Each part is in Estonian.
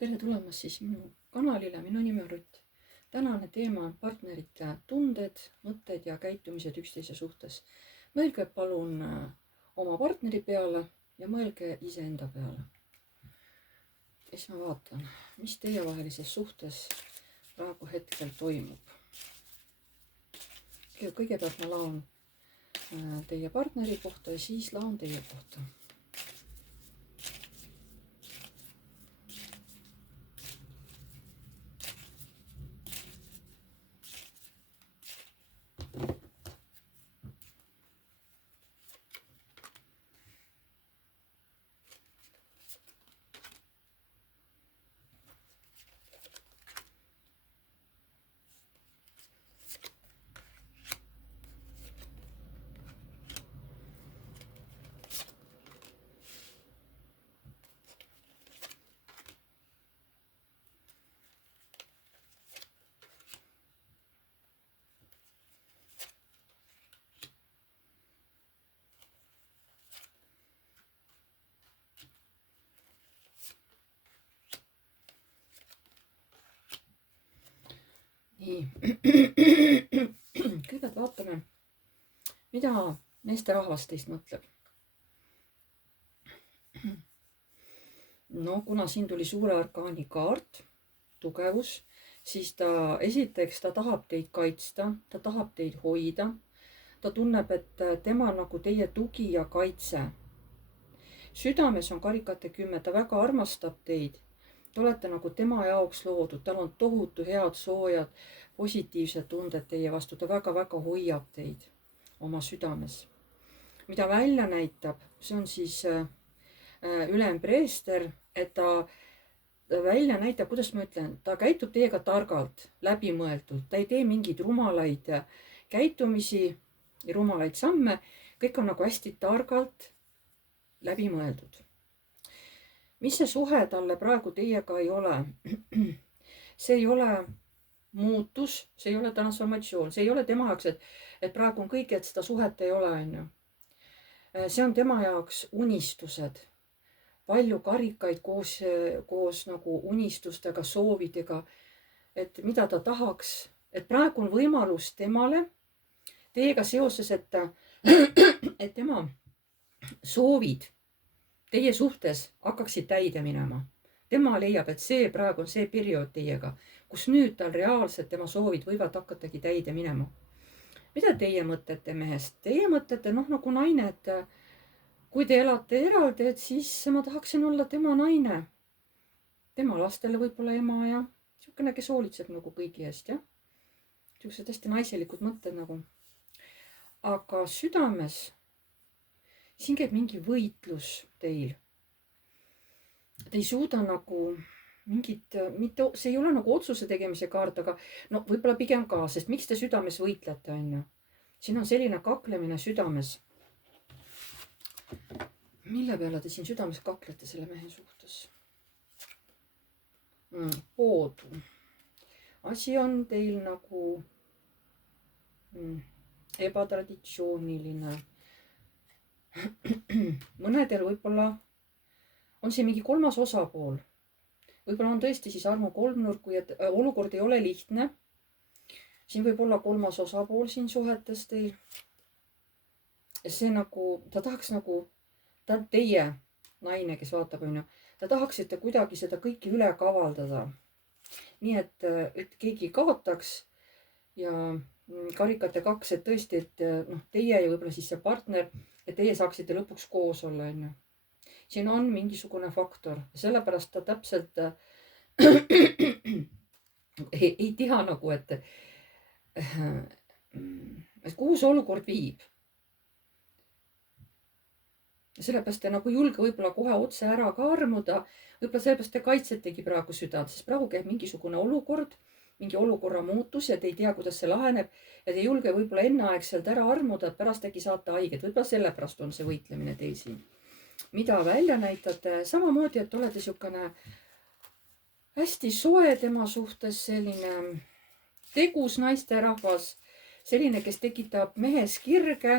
Tere tulemast siis minu kanalile, minu nimi on Rutt. Tänane teema on partnerite tunded, mõtted ja käitumised üksteise suhtes. Mõelge palun oma partneri peale ja mõelge iseenda peale. Siis ma vaatan, mis teie vahelises suhtes praegu hetkel toimub. Kõigepealt ma laon teie partneri kohta ja siis laon teie kohta. Nii, kõigepealt vaatame, mida meesterahvas teist mõtleb. No kuna siin tuli suure arkaani kaart, tugevus, siis esiteks ta tahab teid kaitsta, ta tahab teid hoida. Ta tunneb, et tema on nagu teie tugi ja kaitse. Südames on karikate 10, ta väga armastab teid. Te olete nagu tema jaoks loodud, tal on tohutu head, soojad, positiivsed tunded teie vastu, ta väga-väga hoiab teid oma südames. Mida välja näitab, see on siis ülempreester, et ta välja näitab, kuidas ma ütlen, ta käitub teiega targalt, läbimõeldult, ta ei tee mingeid rumalaid käitumisi ja rumalaid samme, kõik on nagu hästi targalt läbimõeldud. Mis see suhe talle praegu teiega ei ole? See ei ole muutus, see ei ole transformatsioon, see ei ole tema jaoks, et praegu on kõik, et seda suhet ei ole, on ju. See on tema jaoks unistused, palju karikaid koos nagu unistustega, soovidega, et mida ta tahaks, et praegu on võimalus temale teiega seoses, et tema soovid teie suhtes hakkaksid täide minema. Tema leiab, et see praegu on see periood teiega, kus nüüd tal reaalselt tema soovid võivad hakatagi täide minema. Mida teie mõtlete mehest? Teie mõtlete nagu naine, et kui te elate eraldi, et siis ma tahaksin olla tema naine. Tema lastele võib-olla ema ja niisugune, kes hoolitseb nagu kõigi eest, jah. Niisugused hästi naiselikud mõtted nagu. Aga südames siin käib mingi võitlus teil. Te ei suuda nagu mingit, see ei ole nagu otsuse tegemise kaart, aga no võib-olla pigem ka, sest miks te südames võitlete, on ju? Siin on selline kaklemine südames. Mille peale te siin südames kaklete selle mehe suhtes? Poodu. Asi on teil nagu ebatraditsiooniline. Mõnedel võib-olla on siin mingi kolmas osapool. Võib-olla on tõesti siis armu kolmnurk, kui et olukord ei ole lihtne. Siin võib olla kolmas osapool siin suhetes teil. See nagu, ta tahaks nagu, ta on teie naine, kes vaatab, on ju. Ta tahaksite kuidagi seda kõiki üle kavaldada. Nii et keegi kaotaks ja karikate 2, et tõesti, et teie ja võib-olla siis see partner, et teie saaksite lõpuks koos olla, on ju. Siin on mingisugune faktor, sellepärast ta täpselt ei tea nagu, et kuhu see olukord viib. Sellepärast te nagu julge võib-olla kohe otse ära ka armuda, võib-olla sellepärast te kaitsetegi praegu südant, sest praegu käib mingisugune olukord, mingi olukorra muutus ja te ei tea, kuidas see laheneb ja te ei julge võib-olla enneaegselt ära armuda, et pärast äkki saate haiget. Võib-olla sellepärast on see võitlemine teil siin. Mida välja näitate? Samamoodi, et olete niisugune hästi soe tema suhtes, selline tegus naisterahvas, selline, kes tekitab mehes kirge,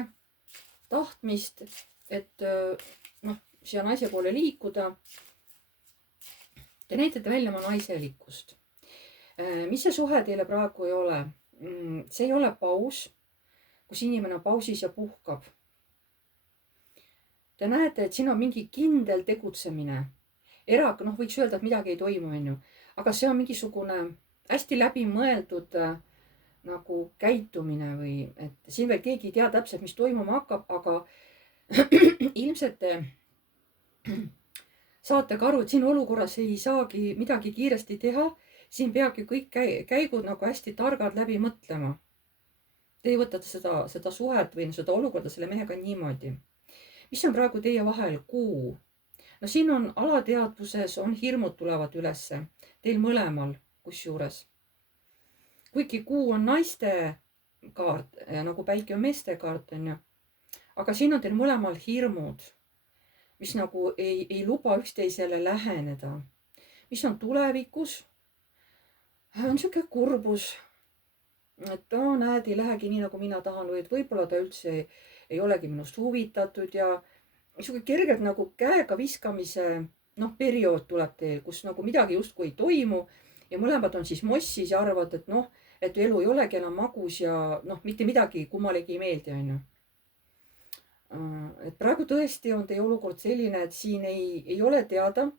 tahtmist, et siia naise poole liikuda. Te näitate välja oma naiselikkust. Mis see suhe teile praegu ei ole? See ei ole paus, kus inimene on pausis ja puhkab. Te näete, et siin on mingi kindel tegutsemine. Võiks öelda, et midagi ei toimu, on ju. Aga see on mingisugune hästi läbimõeldud nagu käitumine või et siin veel keegi ei tea täpselt, mis toimuma hakkab, aga ilmselt te saate ka aru, et siin olukorras ei saagi midagi kiiresti teha. Siin peabki kõik käigud nagu hästi targad läbi mõtlema. Te võtate seda suhet või seda olukorda selle mehega niimoodi. Mis on praegu teie vahel? Kuu. No siin on alateadvuses, on hirmud tulevad ülesse. Teil mõlemal kusjuures. Kuigi kuu on naiste kaart, nagu päike on meeste kaart, on ju. Aga siin on teil mõlemal hirmud, mis nagu ei luba üksteisele läheneda. Mis on tulevikus? On siuke kurbus, et näed, ei lähegi nii, nagu mina tahan või et võib-olla ta üldse ei olegi minust huvitatud ja siuke kergelt nagu käega viskamise periood tuleb teil, kus nagu midagi justkui ei toimu ja mõlemad on siis mossis ja arvavad, et elu ei olegi enam magus ja mitte midagi kummalegi ei meeldi, on ju. Et praegu tõesti on teie olukord selline, et siin ei ole teada,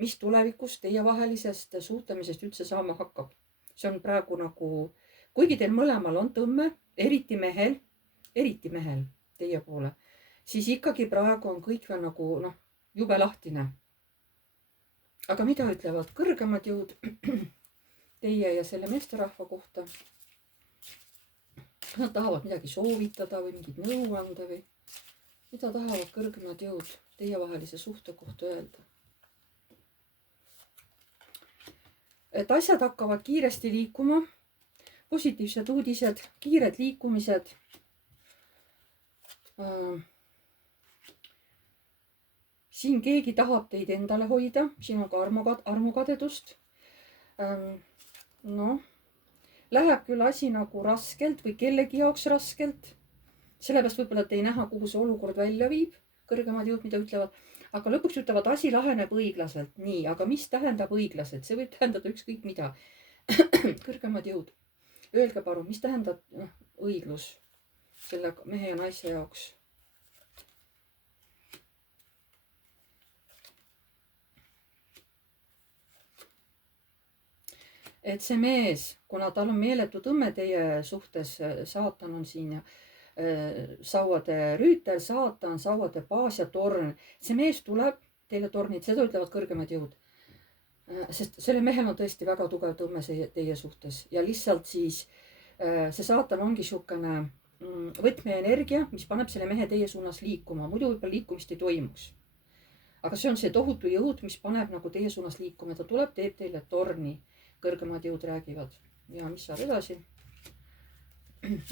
mis tulevikus teie vahelisest suhtlemisest üldse saama hakkab. See on praegu nagu, kuigi teil mõlemal on tõmme, eriti mehel teie poole, siis ikkagi praegu on kõik veel nagu jube lahtine. Aga mida ütlevad kõrgemad jõud teie ja selle meesterahva kohta? Nad tahavad midagi soovitada või mingit nõu anda või mida tahavad kõrgemad jõud teie vahelise suhte kohta öelda? Et asjad hakkavad kiiresti liikuma, positiivsed uudised, kiired liikumised. Siin keegi tahab teid endale hoida, siin on ka armukadedust. Läheb küll asi nagu raskelt või kellegi jaoks raskelt. Sellepärast võib-olla te ei näha, kuhu see olukord välja viib, kõrgemad jõud, mida ütlevad. Aga lõpuks ütlevad, asi laheneb õiglaselt. Nii, aga mis tähendab õiglaselt? See võib tähendada ükskõik mida. Kõrgemad jõud. Öelge palun, mis tähendab õiglus selle mehe ja naise jaoks? Et see mees, kuna tal on meeletu tõmme teie suhtes, saatan on siin ja sauade rüütel, saatan, sauade baas ja torn. See mees tuleb teile tornid, seda ütlevad kõrgemad jõud. Sest selle mehel on tõesti väga tugev tõmme teie suhtes ja lihtsalt siis see saatan ongi siukene võtmeenergia, mis paneb selle mehe teie suunas liikuma. Muidu võib-olla liikumist ei toimuks. Aga see on see tohutu jõud, mis paneb nagu teie suunas liikuma. Ta tuleb, teeb teile torni. Kõrgemad jõud räägivad. Ja mis saab edasi?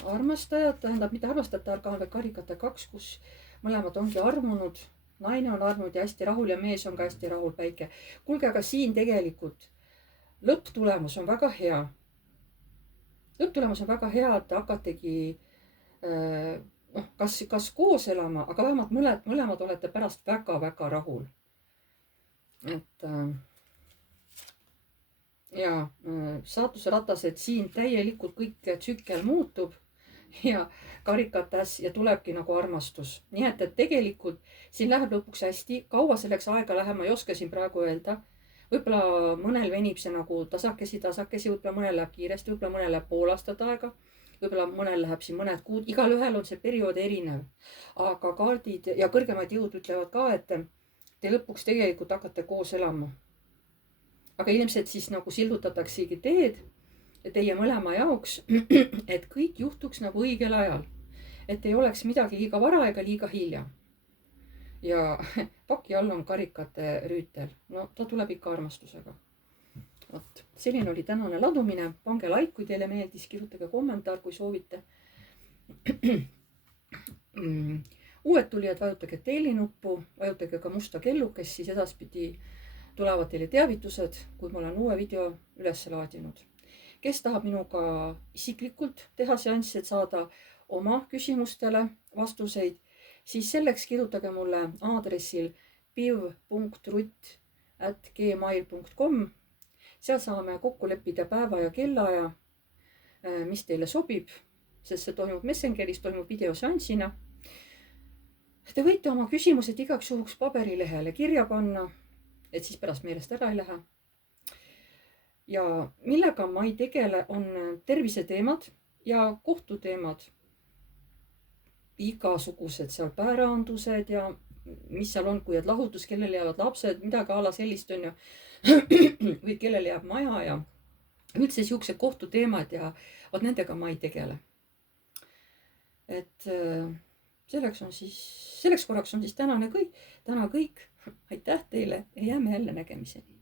Armastajad, tähendab, mitte armastajate arkaan, vaid karikate 2, kus mõlemad ongi armunud. Naine on armunud ja hästi rahul ja mees on ka hästi rahul, päike. Kuulge, aga siin tegelikult lõpptulemus on väga hea. Lõpptulemus on väga hea, et hakkategi kas koos elama, aga vähemalt mõlemad olete pärast väga-väga rahul. Et ja saatuse ratased siin täielikult kõik tsükkel muutub ja karikates ja tulebki nagu armastus. Nii et tegelikult siin läheb lõpuks hästi. Kaua selleks aega läheb, ma ei oska siin praegu öelda. Võib-olla mõnel venib see nagu tasakesi, võib-olla mõnel läheb kiiresti, võib-olla mõnel läheb pool aastat aega, võib-olla mõnel läheb siin mõned kuud. Igal ühel on see periood erinev. Aga kaardid ja kõrgemad jõud ütlevad ka, et te lõpuks tegelikult hakkate koos elama. Aga ilmselt siis nagu sildutataksegi teed teie mõlema jaoks, et kõik juhtuks nagu õigel ajal. Et ei oleks midagi liiga vara ega liiga hilja. Ja paki all on karikate rüütel. No ta tuleb ikka armastusega. Võt, selline oli tänane ladumine. Pange like, kui teile meeldis, kirjutage kommentaar, kui soovite. Uued tulijad, vajutage tellinuppu, vajutage ka musta kellukest, siis edaspidi tulevad teile teavitused, kui ma olen uue video üles laadinud. Kes tahab minuga isiklikult teha seanssi, et saada oma küsimustele vastuseid, siis selleks kirjutage mulle aadressil piv.rutt info@gmail.com. seal saame kokku leppida päeva ja kellaaja, mis teile sobib, sest see toimub Messengeris, toimub videoseansina. Te võite oma küsimused igaks juhuks paberilehele kirja panna, et siis pärast meelest ära ei lähe. Ja millega ma ei tegele, on terviseteemad ja kohtuteemad. Igasugused seal päärandused ja mis seal on, kui jääd lahutus, kellel jäävad lapsed, midagi a la sellist on ju. Või kellel jääb maja ja üldse siuksed kohtuteemad ja vot nendega ma ei tegele. Et selleks korraks on siis täna kõik. Aitäh teile ja jääme jälle nägemiseni.